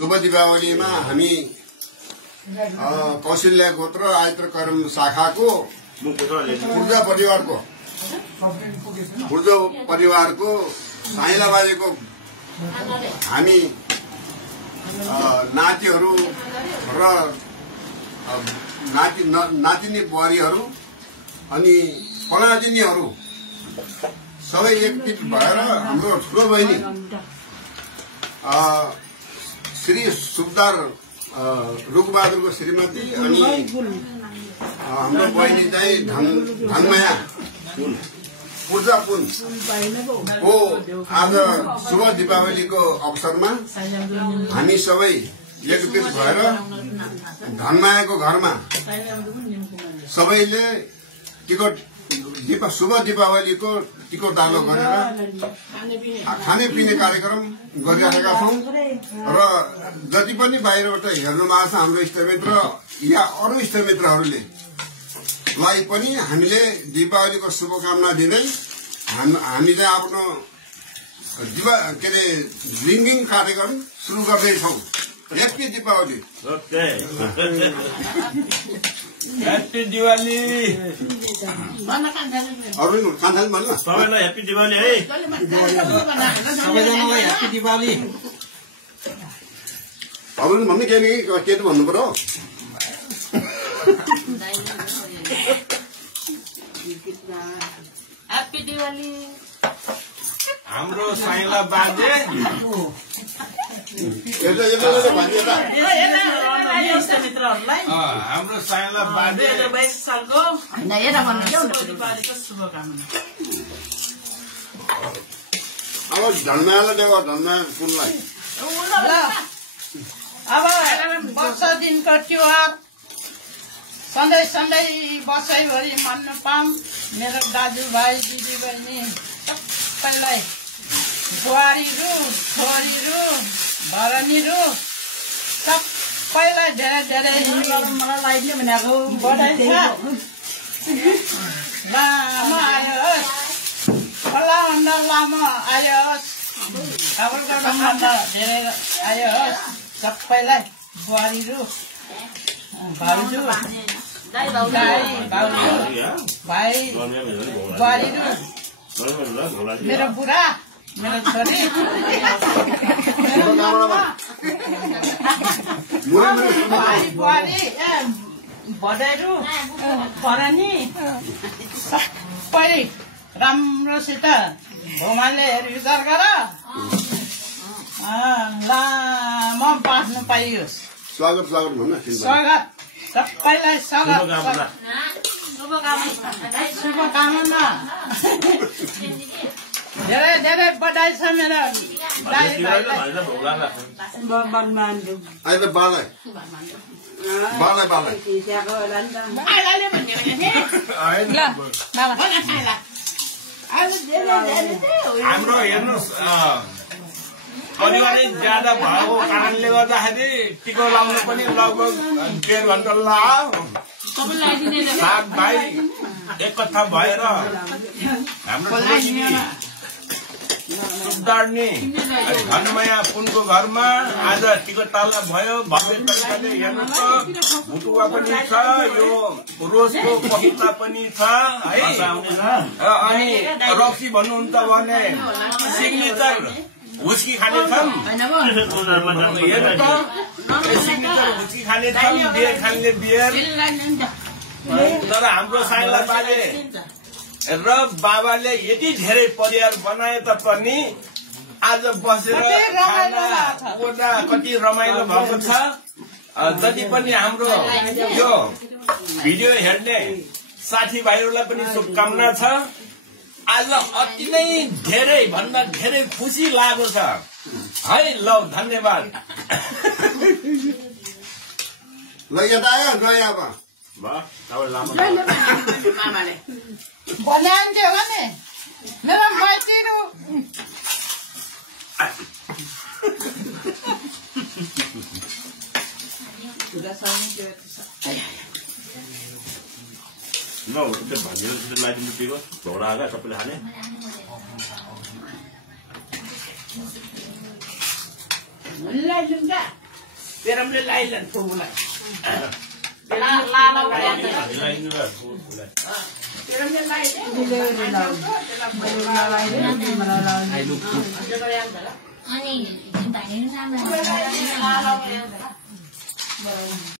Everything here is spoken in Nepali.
शुभ दीपावलीमा हामी कौशल्या गोत्र आयत्र कर्म शाखाको पूर्जा परिवारको साइला बाजेको हामी नातिहरू र नातिनी बुहारीहरू अनि पनातिनीहरू सबै एकपिट भएर हाम्रो ठुलो बहिनी श्री सुबदार रुखबहादुरको श्रीमती अनि हाम्रो बहिनी चाहिँ धनमाया पूर्जा पुन को आज शुभ दीपावलीको अवसरमा हामी सबै एकजुट भएर धनमायाको घरमा सबैले शुभ दीपावलीको टिको डालो गरेर खानेपिने कार्यक्रम गरिरहेका छौं र जति पनि बाहिरबाट हेर्नुमा आछ हाम्रो इष्टमित्र या अरू इष्टमित्रहरूले लाई पनि हामीले दीपावलीको शुभकामना दिँदै हामी चाहिँ आफ्नो ड्रिङ्किङ कार्यक्रम सुरु गर्दैछौँ। ह्याप्पी दीपावली। ह्याप्पी दिवाली। अरू खानथाल भन्नु सबैलाई ह्याप्पी दिवाली है। सबैजनालाई ह्याप्पी दिवाली। अरू भन्नु के त भन्नु पर्यो। ह्याप्पी दिवाली। हाम्रो साइला बाजे हाम्रो साइला बाजे अब धनमायालाई देऊ धनमाया कुनलाई अब वर्ष दिनको तिहार सधैँ वर्षैभरि मान्न पाऊँ। मेरो दाजुभाइ दिदीबहिनी सबैलाई बुहारीहरू छोरीहरू भरनीहरू सबैलाई धेरै मलाई भनेको बधाई छ। लामो आयोस् भोलाभन्दा लामो आयोस् खबरभन्दा धेरै आयोस् सबैलाई बुहारीहरू भाउजू भाइ बुहारीहरू मेरो बुढा मेरो छोरी बुहारी भदैहरू भरनी सबै राम्रोसित भोमाले विचार गर लामो बाँच्नु पाइयोस्। स्वागत भन्न स्वागत सबैलाई स्वागत शुभकामना धेरै बधाई छ मेरो अहिले हाम्रो हेर्नुहोस् परिवारै ज्यादा भएको कारणले गर्दाखेरि टिको लाउनु पनि लगभग 1.5 घण्टा लाग्यो। 7 भाइ एकट्ठा भएर हाम्रो सुब्दार्नी धनमाया पुनको घरमा आज टिको ताला भयो। भव्य तरिकाले हेर्नुहोस् त भुटुवा पनि छ, यो रोजको पत्ता पनि छ है। अनि रक्सी भन्नुहुन्छ भने सिग्नेचर हुस्की खानेछौँ, हेर्नु त सिग्नेचर हुस्की खानेछौँ, बियर खाने बियर। तर हाम्रो साइला बाजे र बाबाले यति धेरै परिवार बनाए तापनि आज बसेर खाना ओर्दा कति रमाइलो भएको छ। जति पनि हाम्रो यो भिडियो हेर्ने साथीभाइहरूलाई पनि शुभकामना छ। आज अति नै धेरै भन्दा धेरै खुसी लागेको छ है। ल धन्यवाद। बनाइन्थ्यो भने मेरो माइतीहरू भनेर लगाइदिनु पिएको झोडा आएर सबैले खाने Legend that. पेरमले लाइलन फुललाई अनि